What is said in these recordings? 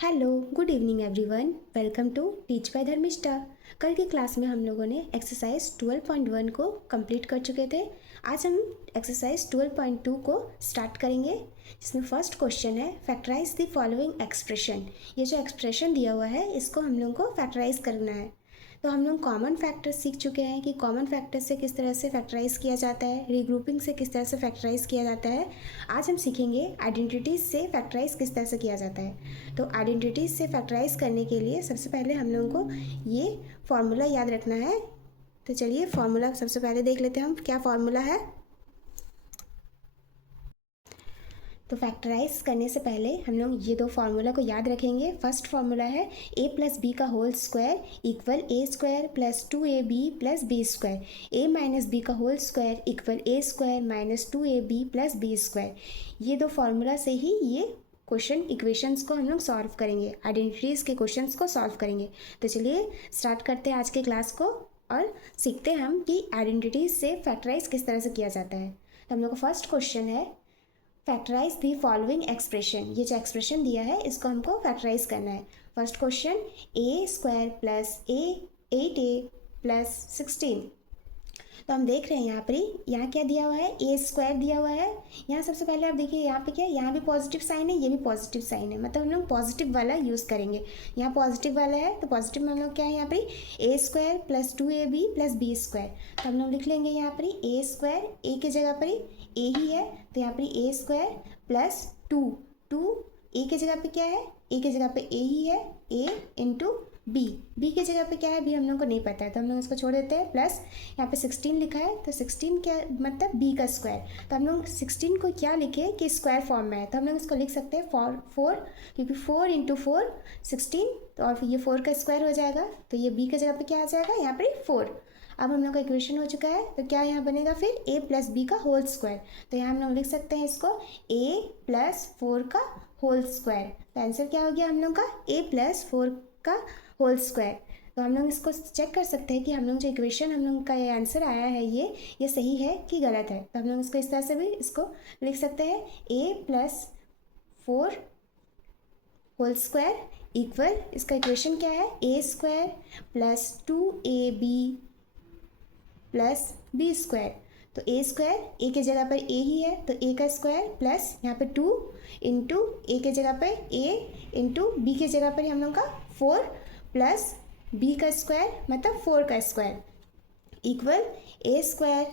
Hello good evening everyone. Welcome to teach by Dharmishtha. कल की class में हम लोगों ने एक्सरसाइज 12.1 को कंप्लीट कर चुके थे। आज हम एक्सरसाइज 12.2 को स्टार्ट करेंगे, जिसमें फर्स्ट क्वेश्चन है फैक्टराइज द फॉलोइंग एक्सप्रेशन। ये जो एक्सप्रेशन दिया हुआ है इसको हम लोग को फैक्टराइज करना है। तो हम लोग कॉमन फैक्टर सीख चुके हैं कि कॉमन फैक्टर से किस तरह से फैक्टराइज किया जाता है, रीग्रुपिंग से किस तरह से फैक्टराइज किया जाता है। आज हम सीखेंगे आइडेंटिटीज से फैक्टराइज किस तरह से किया जाता है। तो आइडेंटिटीज से फैक्टराइज करने के लिए सबसे पहले हम लोगों को ये फॉर्मूला याद रखना है। तो चलिए फॉर्मूला सबसे पहले देख लेते हैं हम क्या फॉर्मूला है। तो फैक्टराइज करने से पहले हम लोग ये दो फार्मूला को याद रखेंगे। फर्स्ट फार्मूला है a प्लस बी का whole square equal A square plus 2ab plus B square, a minus B का whole square equal A square minus 2ab plus B square. ये दो फार्मूला से ही ये क्वेश्चन इक्वेशंस को हम लोग सॉल्व करेंगे, आइडेंटिटीज़ के क्वेश्चंस को सॉल्व करेंगे। तो चलिए स्टार्ट करते हैं आज के क्लास को और सीखते हैं हम कि आइडेंटिटीज़ से फैक्टराइज किस तरह से किया जाता है। तो हम लोग का फर्स्ट क्वेश्चन है फैक्टराइज दी फॉलोइंग एक्सप्रेशन। ये जो एक्सप्रेशन दिया है इसको हमको फैक्टराइज करना है। फर्स्ट क्वेश्चन ए स्क्वायर प्लस ए 8a प्लस 16। तो हम देख रहे हैं यहाँ पर यहाँ क्या दिया हुआ है, ए स्क्वायर दिया हुआ है। यहाँ सबसे पहले आप देखिए यहाँ पे क्या है, यहाँ भी पॉजिटिव साइन है, ये भी पॉजिटिव साइन है, मतलब हम लोग पॉजिटिव वाला यूज़ करेंगे। यहाँ पॉजिटिव वाला है तो पॉजिटिव में हम लोग क्या है यहाँ पर A square plus 2ab plus B square. तो हम लोग लिख लेंगे यहाँ पर ए स्क्वायर, ए की जगह पर ए ही है तो यहाँ पर ए स्क्वायर प्लस 2 ए की जगह पे क्या है, ए की जगह पे ए ही है, ए इंटू बी, बी की जगह पे क्या है, बी हम लोग को नहीं पता है तो हम लोग इसको छोड़ देते हैं। प्लस यहाँ पे 16 लिखा है तो 16 क्या मतलब बी का स्क्वायर। तो हम लोग 16 को क्या लिखे कि स्क्वायर फॉर्म में है तो हम लोग इसको लिख सकते हैं फोर, क्योंकि 4 इंटू 4 16, तो और फिर ये 4 का स्क्वायर हो जाएगा तो ये बी की जगह पे क्या आ जाएगा यहाँ पर 4। अब हम लोग का इक्वेशन हो चुका है तो क्या यहाँ बनेगा फिर a प्लस बी का होल स्क्वायर। तो यहाँ हम लोग लिख सकते हैं इसको a प्लस 4 का होल स्क्वायर। तो आंसर क्या हो गया हम लोग का a प्लस 4 का होल स्क्वायर। तो हम लोग इसको चेक कर सकते हैं कि हम लोग जो इक्वेशन हम लोग का ये आंसर आया है ये सही है कि गलत है। तो हम लोग इसको इस तरह से भी इसको लिख सकते हैं a plus 4 whole square equal, इसका इक्वेशन क्या है a square plus 2ab plus B square. तो ए स्क्वायर ए के जगह पर ए ही है तो ए का स्क्वायर प्लस यहाँ पे 2 इंटू ए के जगह पर ए इंटू बी के जगह पर हम लोग का 4 प्लस बी का स्क्वायर मतलब 4 का square equal A square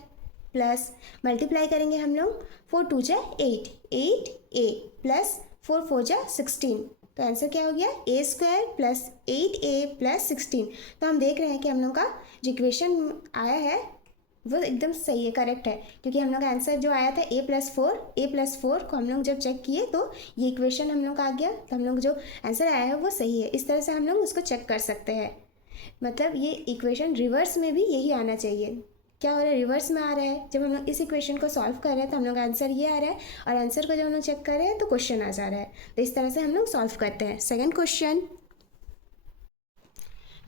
plus multiply करेंगे हम लोग 4 2 जा 8a प्लस 4 4 जा 16। तो आंसर क्या हो गया ए स्क्वायर प्लस 8a प्लस 16। तो हम देख रहे हैं कि हम लोग का जो इक्वेशन आया है वो एकदम सही है, करेक्ट है, क्योंकि हम लोग का आंसर जो आया था ए प्लस फोर को हम लोग जब चेक किए तो ये इक्वेशन हम लोग का आ गया। तो हम लोग जो आंसर आया है वो सही है। इस तरह से हम लोग उसको चेक कर सकते हैं, मतलब ये इक्वेशन रिवर्स में भी यही आना चाहिए। क्या हो रहा है, रिवर्स में आ रहा है। जब हम लोग इस इक्वेशन को सॉल्व कर रहे हैं तो हम लोग का आंसर ये आ रहा है और आंसर को जब हम लोग चेक कर रहे हैं तो क्वेश्चन आ जा रहा है। तो इस तरह से हम लोग सॉल्व करते हैं। Second question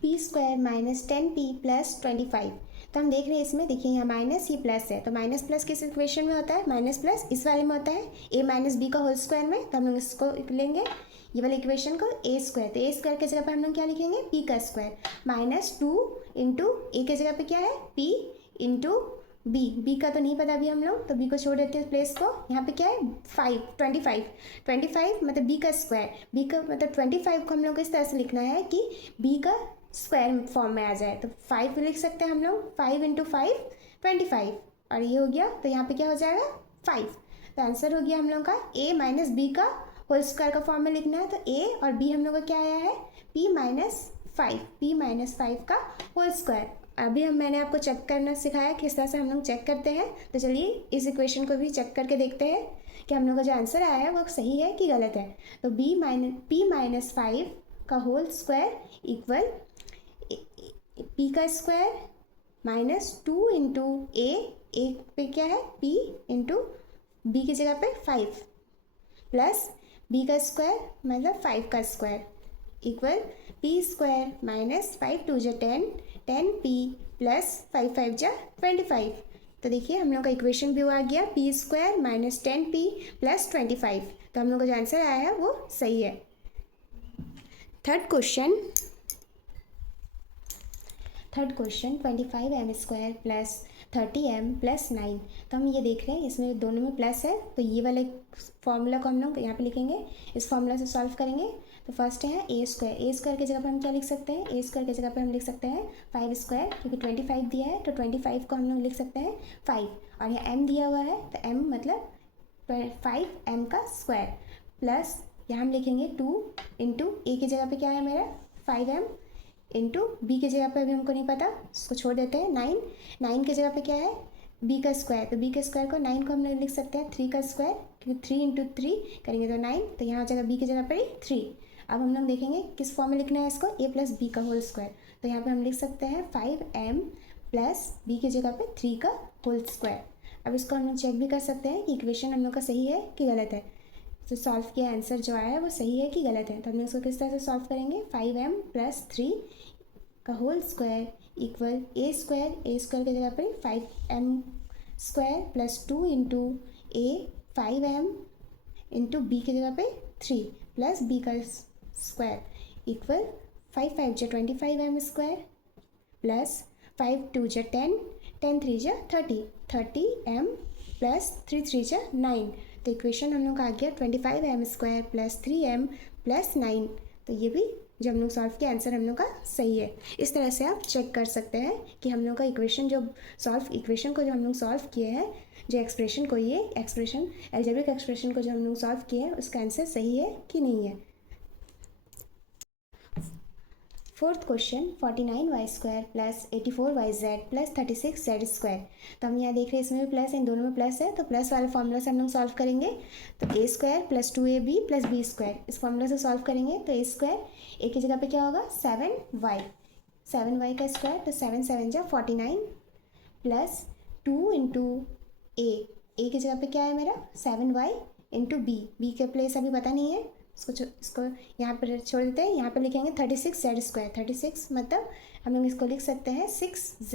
P square minus 10p plus 25। तो हम देख रहे हैं इसमें देखिए यहाँ माइनस ही प्लस है तो माइनस प्लस किस इक्वेशन में होता है, माइनस प्लस इस वाले में होता है a माइनस बी का होल स्क्वायर में। तो हम लोग इसको लेंगे ये वाले इक्वेशन को ए स्क्वायर, तो ए स्क्वायर की जगह पर हम लोग क्या लिखेंगे p का स्क्वायर माइनस 2 इंटू ए की जगह पे क्या है p इंटू बी का तो नहीं पता अभी हम लोग तो बी को छोड़ देते हैं प्लेस को। यहाँ पे क्या है 25 मतलब बी का स्क्वायर, बी का मतलब 25 को हम लोग को इस तरह से लिखना है कि बी का स्क्वायर फॉर्म में आ जाए। तो 5 लिख सकते हैं हम लोग, 5 इंटू 5 25 और ये हो गया तो यहाँ पे क्या हो जाएगा 5। तो आंसर हो गया हम लोग का a माइनस बी का होल स्क्वायर का फॉर्म में लिखना है। तो a और b हम लोग का क्या आया है p माइनस 5 का होल स्क्वायर। अभी मैंने आपको चेक करना सिखाया किस तरह से हम लोग चेक करते हैं। तो चलिए इस इक्वेशन को भी चेक करके देखते हैं कि हम लोग का जो आंसर आया है वो सही है कि गलत है। तो p माइनस 5 का होल स्क्वायर इक्वल p का स्क्वायर माइनस 2 इंटू ए पे क्या है p इंटू बी की जगह पे 5 प्लस b का स्क्वायर मतलब 5 का square equal p square minus 5 2 जा 10p प्लस 5 5 जा 25। तो देखिए हम लोग का इक्वेशन भी वो आ गया p square minus 10p plus 25। तो हम लोग का जो आंसर आया है वो सही है। Third question 25m² plus 30m plus 9। तो हम ये देख रहे हैं इसमें दोनों में प्लस है, तो ये वाले फॉर्मूला को हम लोग यहाँ पे लिखेंगे, इस फॉर्मूला से सॉल्व करेंगे। तो फर्स्ट है a² की जगह पर हम क्या लिख सकते हैं, a² की जगह पर हम लिख सकते हैं 5², क्योंकि 25 दिया है तो 25 को हम लोग लिख सकते हैं 5, और यहाँ m दिया हुआ है तो m मतलब 5m का स्क्वायर, प्लस यहाँ हम लिखेंगे 2 इंटू a की जगह पे क्या है मेरा 5m, इंटू बी की जगह पे अभी हमको नहीं पता, इसको छोड़ देते हैं। 9 की जगह पे क्या है b का स्क्वायर, तो b के स्क्वायर को 9 को हम लोग लिख सकते हैं 3 का स्क्वायर, क्योंकि 3 इंटू 3 करेंगे तो 9, तो यहाँ आ जाएगा b की जगह पर 3। अब हम लोग देखेंगे किस फॉर्म में लिखना है इसको, a प्लस बी का होल स्क्वायर, तो यहाँ पे हम लिख सकते हैं 5m प्लस बी की जगह पे 3 का होल स्क्वायर। अब इसको हम लोग चेक भी कर सकते हैं कि इक्वेशन हम लोग का सही है कि गलत है, तो सॉल्व किया आंसर जो आया है वो सही है कि गलत है। तो हम लोग इसको किस तरह से सॉल्व करेंगे, 5m प्लस 3 का होल स्क्वायर इक्वल a² की जगह पर 5m² plus 2 into a 5m into B की जगह पे 3 प्लस बी का स्क्वायर इक्वल 5 5 जो 25m² प्लस 5 2 जो 10 10 3 जो 30m प्लस 3 3 जो 9। तो इक्वेशन हम लोग का आ गया 25m² प्लस 3m प्लस 9। तो ये भी जब हम लोग सॉल्व किया आंसर हम लोग का सही है। इस तरह से आप चेक कर सकते हैं कि हम लोग का इक्वेशन को जो हम लोग सॉल्व किए हैं, जो एक्सप्रेशन को ये एक्सप्रेशन अलजेब्रिक एक्सप्रेशन को जो हम लोग सॉल्व किए हैं उसका आंसर सही है कि नहीं है। Fourth question 49y² plus 84yz plus 36z²। तो हम यहाँ देख रहे हैं इसमें भी प्लस है, इन दोनों में प्लस है, तो प्लस वाले फॉर्मूला से हम लोग सॉल्व करेंगे। तो a² plus 2ab plus b², इस फॉर्मूला से सॉल्व करेंगे तो a² की जगह पे क्या होगा 7y का स्क्वायर, तो 7 7 जा 49 प्लस 2 इंटू a की जगह पे क्या है मेरा 7y इंटू b के प्लेस अभी पता नहीं है, इसको यहाँ पर छोड़ देते हैं। यहाँ पर लिखेंगे 36z², 36 मतलब हम लोग इसको लिख सकते हैं 6z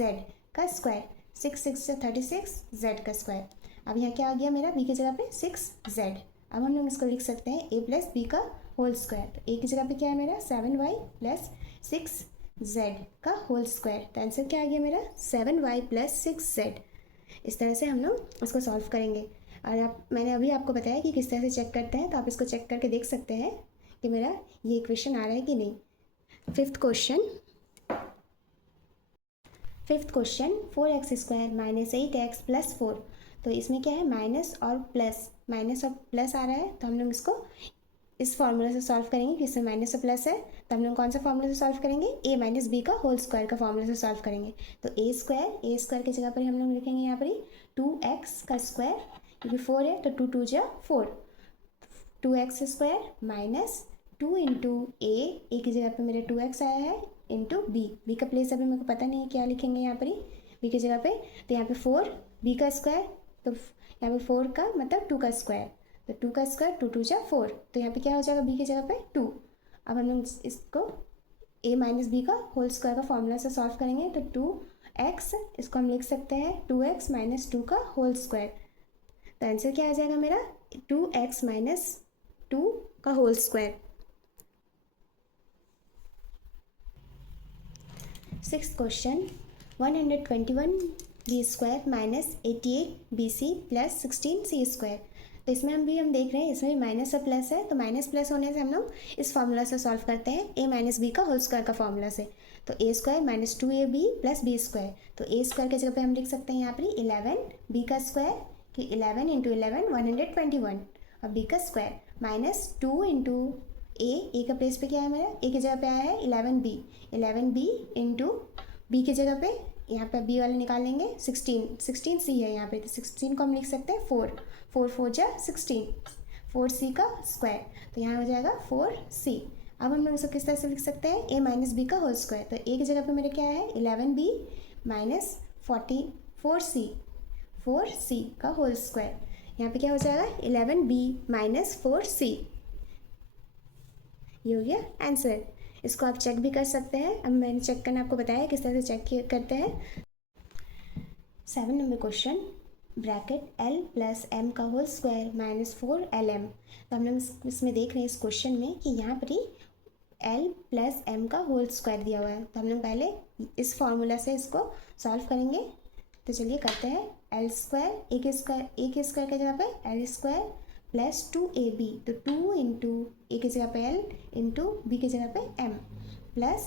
का स्क्वायर, 6 6 से 36z का स्क्वायर। अब यहाँ क्या आ गया मेरा b की जगह पे 6z। अब हम लोग इसको लिख सकते हैं a प्लस बी का होल स्क्वायर, तो a की जगह पे क्या है मेरा 7y प्लस 6z का होल स्क्वायर। तो आंसर क्या आ गया मेरा 7y प्लस 6z। इस तरह से हम लोग इसको सॉल्व करेंगे। और मैंने अभी आपको बताया कि किस तरह से चेक करते हैं, तो आप इसको चेक करके देख सकते हैं कि मेरा ये इक्वेशन आ रहा है कि नहीं। Fifth question 4x² minus 8x plus 4। तो इसमें क्या है माइनस और प्लस आ रहा है, तो हम लोग इसको इस फार्मूला से सॉल्व करेंगे कि इसमें माइनस और प्लस है, तो हम लोग कौन सा फार्मूला से सॉल्व करेंगे, a माइनस बी का होल स्क्वायर का फार्मूला से सॉल्व करेंगे। तो a² की जगह पर हम लोग लिखेंगे यहाँ पर 2x का स्क्वायर, क्योंकि 4 है तो 2 2 जा 4, 2x² माइनस 2 इंटू a की जगह पे मेरे 2x आया है इंटू b का प्लेस अभी मेरे को पता नहीं है क्या लिखेंगे यहाँ पर b की जगह पे, तो यहाँ पे 4 b का स्क्वायर, तो यहाँ पे 4 का मतलब 2 का स्क्वायर, तो 2 का स्क्वायर 2 2 जा 4, तो यहाँ पे क्या हो जाएगा b की जगह पे 2। अब हम लोग इसको a माइनस बी का होल स्क्वायर का फॉर्मूला से सॉल्व करेंगे, तो 2x इसको हम लिख सकते हैं 2x माइनस 2 का होल स्क्वायर। तो आंसर क्या आ जाएगा मेरा 2x माइनस 2 का whole square. Sixth question 121b² minus 88bc plus 16c²। तो इसमें हम देख रहे हैं इसमें भी माइनस और प्लस है, तो माइनस प्लस होने से हम लोग इस फार्मूला से सॉल्व करते हैं a माइनस बी का होल स्क्वायर का फार्मूला से। तो a² minus 2ab plus b², तो a² की जगह पे हम लिख सकते हैं यहाँ पर 11 b का स्क्वायर कि 11 इंटू 11 121, और b का स्क्वायर माइनस 2 इंटू a का प्लेस पे क्या है मेरा a की जगह पे आया है 11b इंटू b की जगह पे यहाँ पे b वाले निकाल लेंगे 16c है यहाँ पे, तो 16 को हम लिख सकते हैं 4 4 जा 16, 4c का स्क्वायर, तो यहाँ हो जाएगा 4c। अब हम लोग इसको किस तरह से लिख सकते हैं a माइनस बी का होल स्क्वायर, तो a की जगह पे मेरे क्या है 11b माइनस 4c का होल स्क्वायर, यहाँ पे क्या हो जाएगा 11b माइनस 4c। ये हो गया आंसर। इसको आप चेक भी कर सकते हैं, अब मैंने चेक करना आपको बताया किस तरह से चेक करते हैं। 7 number question bracket l plus m का होल स्क्वायर माइनस 4lm। तो हम लोग इसमें देख रहे हैं इस क्वेश्चन में कि यहाँ पर ही एल प्लस एम का होल स्क्वायर दिया हुआ है, तो हम लोग पहले इस फॉर्मूला से इसको सॉल्व करेंगे। तो चलिए करते हैं। एल स्क्वायर ए के स्क्वायर की जगह पे एल स्क्वायर प्लस 2ab, तो 2 इंटू ए की जगह पे एल इंटू बी की जगह पे एम प्लस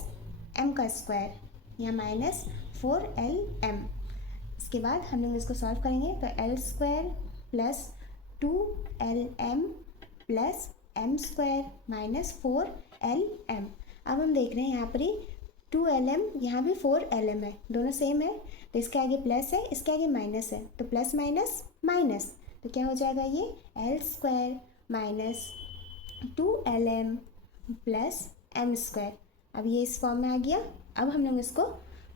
एम का स्क्वायर, यहाँ माइनस 4lm। इसके बाद हम लोग इसको सॉल्व करेंगे, तो L square plus 2lm plus M square minus 4lm। अब हम देख रहे हैं यहाँ पर ही 2lm, यहाँ भी 4lm है, दोनों सेम है, तो इसके आगे प्लस है, इसके आगे माइनस है, तो प्लस माइनस माइनस, तो क्या हो जाएगा ये L square minus 2lm plus M square. अब ये इस फॉर्म में आ गया। अब हम लोग इसको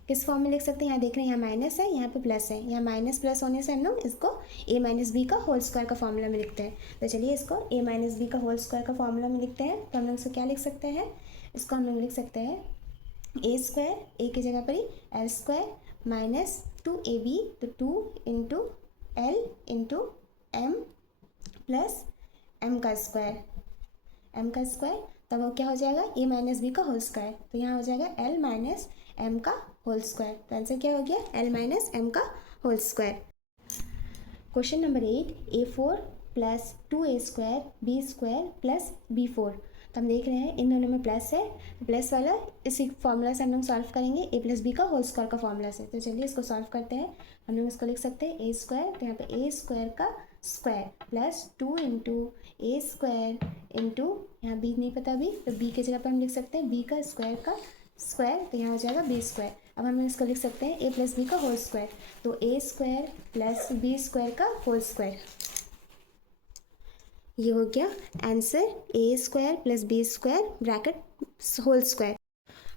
किस फॉर्म में लिख सकते हैं, यहाँ देख रहे हैं यहाँ माइनस है, यहाँ पे प्लस है, यहाँ माइनस प्लस होने से हम लोग इसको a माइनस बी का होल स्क्वायर का फॉर्मूला में लिखते हैं। तो चलिए इसको a माइनस बी का होल स्क्वायर का फॉर्मूला में लिखते हैं। तो हम लोग इसको क्या लिख सकते हैं, इसको हम लोग लिख सकते हैं ए स्क्वायर, ए की जगह पर ही एल स्क्वायर माइनस 2ab, तो 2 into L into M plus M का स्क्वायर, तब वो क्या हो जाएगा ए माइनस बी का होल स्क्वायर, तो यहाँ हो जाएगा एल माइनस एम का होल स्क्वायर। तो आंसर क्या हो गया एल माइनस एम का whole square. Question number 8, a4 plus 2a square B square plus b4। तो हम देख रहे हैं इन दोनों में प्लस है, प्लस वाला इसी फॉर्मूला से हम लोग सॉल्व करेंगे ए प्लस बी का होल स्क्वायर का फॉर्मूला से। तो चलिए इसको सॉल्व करते हैं। हम लोग इसको लिख सकते हैं ए स्क्वायर, तो यहाँ पे ए स्क्वायर का स्क्वायर प्लस 2 इंटू ए स्क्वायर इंटू, यहाँ बी नहीं पता अभी, तो बी की जगह पर हम लिख सकते हैं बी का स्क्वायर, तो यहाँ हो जाएगा बी स्क्वायर। अब हम इसको लिख सकते हैं ए प्लस बी का होल स्क्वायर, तो A square plus B square का होल स्क्वायर, ये हो गया answer A square plus B square bracket whole square.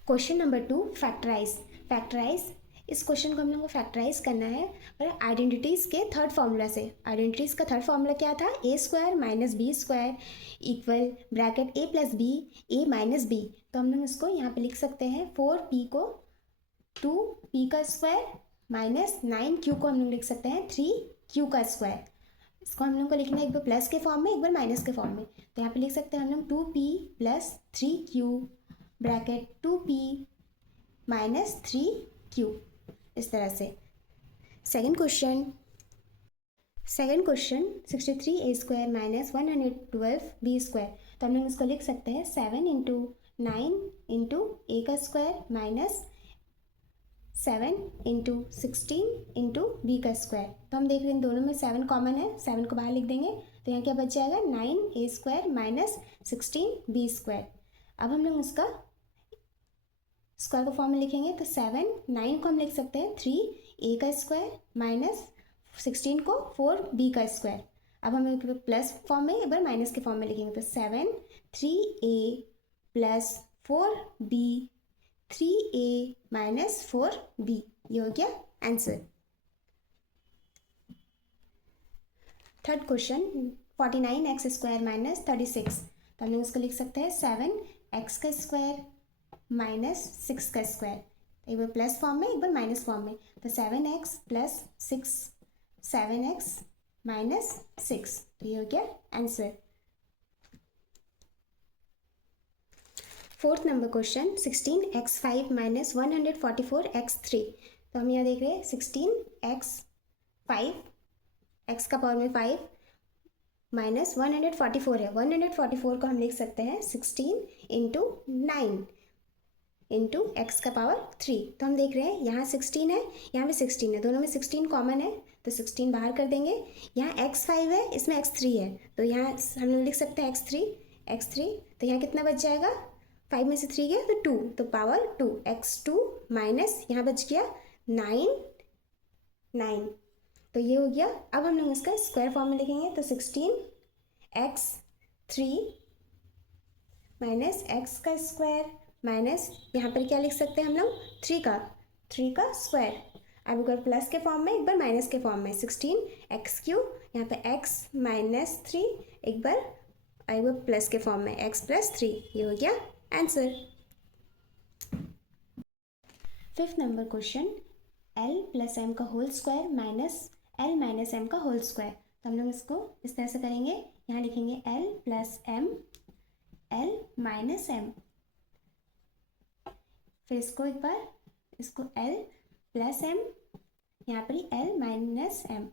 Question number 2, factorise. इस क्वेश्चन को हम लोग को फैक्टराइज करना है और आइडेंटिटीज़ के थर्ड फार्मूला से। आइडेंटिटीज़ का थर्ड फार्मूला क्या था, A square minus B square equal bracket A plus B A minus B. तो हम लोग इसको यहाँ पे लिख सकते हैं 4p को 2p का स्क्वायर माइनस 9q को हम लोग लिख सकते हैं 3q का स्क्वायर। इसको हम लोग को लिखना है एक बार प्लस के फॉर्म में, एक बार माइनस के फॉर्म में। तो यहाँ पे लिख सकते हैं हम लोग 2p plus 3q bracket 2p minus 3q, इस तरह से। Second question 63a square minus 112b square. तो हम लोग इसको लिख सकते हैं 7 इंटू 9 इंटू ए का square minus 7 into 16 into B का स्क्वायर। तो हम देख रहे हैं दोनों में 7 कॉमन है, 7 को बाहर लिख देंगे, तो यहाँ क्या बच जाएगा 9a square minus 16b square. अब हम लोग उसका स्क्वायर का फॉर्म में लिखेंगे, तो 9 को हम लिख सकते हैं 3a का स्क्वायर माइनस 16 को 4b का स्क्वायर। अब हम एक बार प्लस फॉर्म में, एक बार माइनस के फॉर्म में लिखेंगे, तो 7 3a plus 4b 3a minus 4b, ये हो गया answer. Third question 49x square minus 36। तो हम लोग इसको लिख सकते हैं 7x का स्क्वायर माइनस 6 का स्क्वायर, एक बार प्लस फॉर्म में, एक बार माइनस फॉर्म में, तो 7x प्लस 6 7x माइनस 6, तो ये हो गया answer. Fourth number question 16x5 minus 144x3। तो हम यहाँ देख रहे हैं 16x5, x का पावर में 5 माइनस 144 है, 144 को हम लिख सकते हैं 16 इंटू 9 इंटू एक्स का पावर 3। तो हम देख रहे हैं यहाँ 16 है, यहाँ भी 16 है, दोनों में 16 कॉमन है, तो 16 बाहर कर देंगे। यहाँ x5 है, इसमें x3 है, तो यहाँ हम लोग लिख सकते हैं x3, तो यहाँ कितना बच जाएगा, 5 में से 3 गया तो 2, तो पावर 2 x2 माइनस यहाँ बच गया 9, तो ये हो गया। अब हम लोग इसका स्क्वायर फॉर्म में लिखेंगे, तो 16x3 माइनस एक्स का स्क्वायर माइनस यहाँ पर क्या लिख सकते हैं हम लोग 3 का स्क्वायर। अब एक बार प्लस के फॉर्म में, एक बार माइनस के फॉर्म में, 16x3 यहाँ पे x माइनस 3, एक बार प्लस के फॉर्म में x प्लस 3, ये हो गया answer. Fifth number question l plus M का whole square minus l minus M का होल स्क्वायर। तो हम लोग इसको इस तरह से करेंगे, यहाँ लिखेंगे l plus M l minus M, फिर इसको एक बार, इसको l प्लस m, यहाँ पर ही l माइनस m।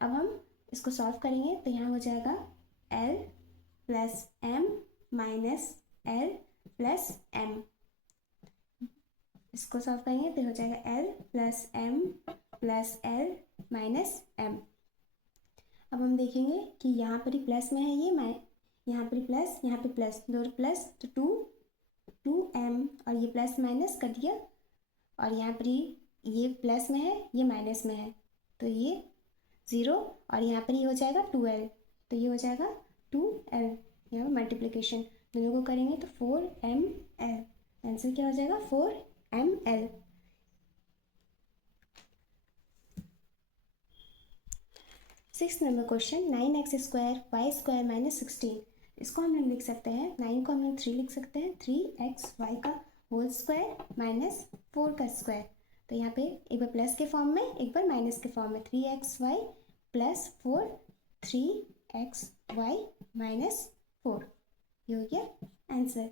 अब हम इसको सॉल्व करेंगे तो यहाँ हो जाएगा l plus m minus l plus m। इसको सॉल्व करेंगे तो हो जाएगा l plus m plus l minus m। अब हम देखेंगे कि यहाँ पर ही प्लस में है ये, यहाँ पर प्लस, यहाँ पे प्लस, दो प्लस तो 2m, और ये प्लस माइनस कट गया, और यहाँ पर ही ये प्लस में है, ये माइनस में है, तो ये 0, और यहाँ पर ही हो जाएगा 2l, तो ये हो जाएगा 2l। यहाँ पर मल्टीप्लिकेशन दोनों को करेंगे तो 4ml, आंसर क्या हो जाएगा 4ml। Six number question, 9x square Y square minus 16। इसको हम लोग लिख सकते हैं, 9 को हम लोग 3 लिख सकते हैं, 3xy का होल स्क्वायर माइनस 4 का स्क्वायर। तो यहाँ पे एक बार प्लस के फॉर्म में, एक बार माइनस के फॉर्म में, 3xy प्लस 4, 3xy माइनस 4, ये हो गया answer.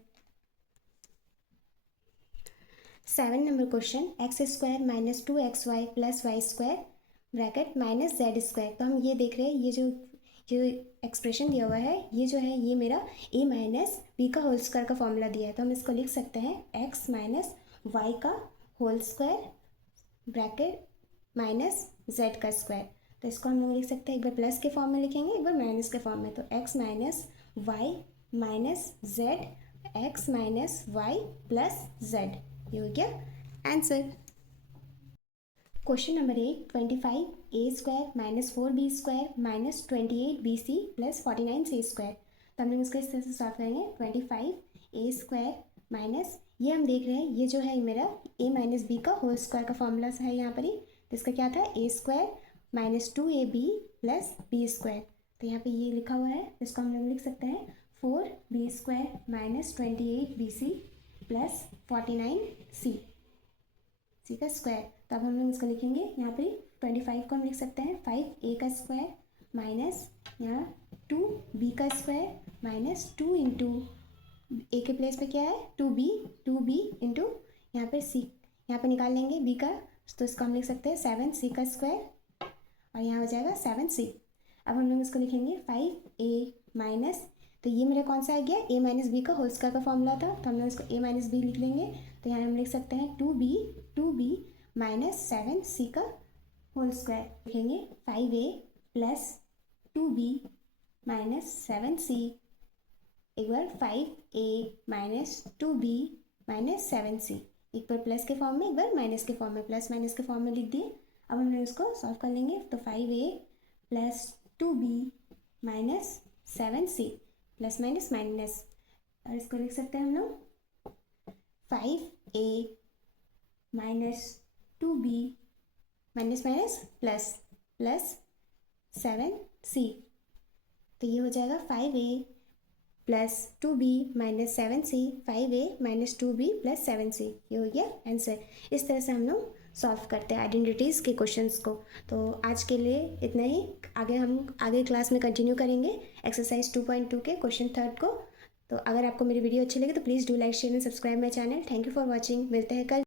7 number question, X square minus 2xy plus Y square bracket minus Z square. तो हम ये देख रहे हैं, ये जो एक्सप्रेशन दिया हुआ है, ये जो है ये मेरा a माइनस बी का होल स्क्वायर का फॉर्मूला दिया है, तो हम इसको लिख सकते हैं x माइनस वाई का whole square bracket minus z का स्क्वायर। तो इसको हम लोग लिख सकते हैं, एक बार प्लस के फॉर्म में लिखेंगे, एक बार माइनस के फॉर्म में, तो x minus Y minus Z, X minus Y plus Z, ये हो गया answer. Question number 8, 25a square minus 4b square minus 28bc plus 49c square. तो हम लोग इसको इस तरह से सॉल्व करेंगे, 25a स्क्वायर माइनस, ये हम देख रहे हैं ये जो है मेरा a माइनस बी का होल स्क्वायर का फॉर्मूला है यहाँ पर ही, तो इसका क्या था a square minus 2ab plus b square. तो यहाँ पे ये लिखा हुआ है, इसको हम लोग लिख सकते हैं 4b square minus 28bc plus 49c का स्क्वायर। तो अब हम लोग इसको लिखेंगे, यहाँ पे 25 को हम लिख सकते हैं 5a का स्क्वायर माइनस यहाँ 2b का स्क्वायर माइनस 2 इंटू a के प्लेस पे क्या है 2b इंटू यहाँ पे c, यहाँ पे निकाल लेंगे b का, तो इसको हम लिख सकते हैं 7c का स्क्वायर, और यहाँ हो जाएगा 7c। अब हम लोग इसको लिखेंगे 5a माइनस, तो ये मेरा कौन सा आ गया a माइनस बी का होल स्क्वायर का फॉर्मूला था, तो हम लोग इसको a माइनस बी लिख लेंगे, तो यहाँ हम लिख सकते हैं 2b माइनस 7c का होल स्क्वायर। लिखेंगे 5a plus 2b minus 7c, एक बार 5a minus 2b minus 7c, एक बार प्लस के फॉर्म में, एक बार माइनस के फॉर्म में, प्लस माइनस के फॉर्म में लिख दिए। अब हम लोग इसको सॉल्व कर लेंगे, तो 5a plus 2b minus 7c plus minus minus, और इसको लिख सकते हैं हम लोग 5a minus 2b minus minus plus plus 7c, तो ये हो जाएगा 5a plus 2b minus 7c, 5a minus 2b plus 7c, ये हो गया आंसर। इस तरह से हम लोग सॉल्व करते हैं आइडेंटिटीज़ के क्वेश्चंस को। तो आज के लिए इतना ही, हम आगे क्लास में कंटिन्यू करेंगे एक्सरसाइज 2.2 के क्वेश्चन 3 को। तो अगर आपको मेरी वीडियो अच्छी लगे तो please do like share and subscribe my channel. Thank you for watching, मिलते हैं कल।